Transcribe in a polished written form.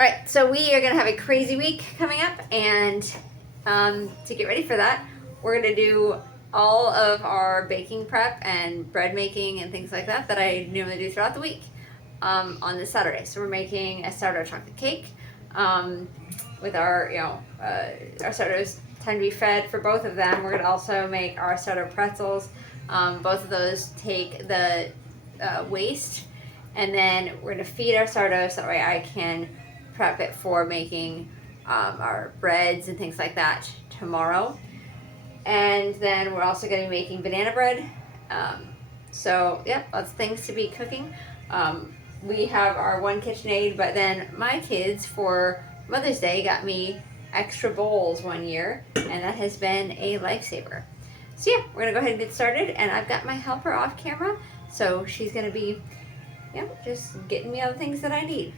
right, so we are gonna have a crazy week coming up, and to get ready for that, we're gonna do all of our baking prep and bread making and things like that that I normally do throughout the week on this Saturday. So we're making a sourdough chocolate cake with our, our sourdoughs tend to be fed for both of them. We're gonna also make our sourdough pretzels. Both of those take the waste, and then we're gonna feed our sourdough so that way I can prep it for making our breads and things like that tomorrow. And then we're also going to be making banana bread. So, yep, lots of things to be cooking. We have our one KitchenAid, but then my kids for Mother's Day got me extra bowls one year, and that has been a lifesaver. So, yeah, we're going to go ahead and get started. And I've got my helper off camera, so she's going to be, just getting me all the things that I need.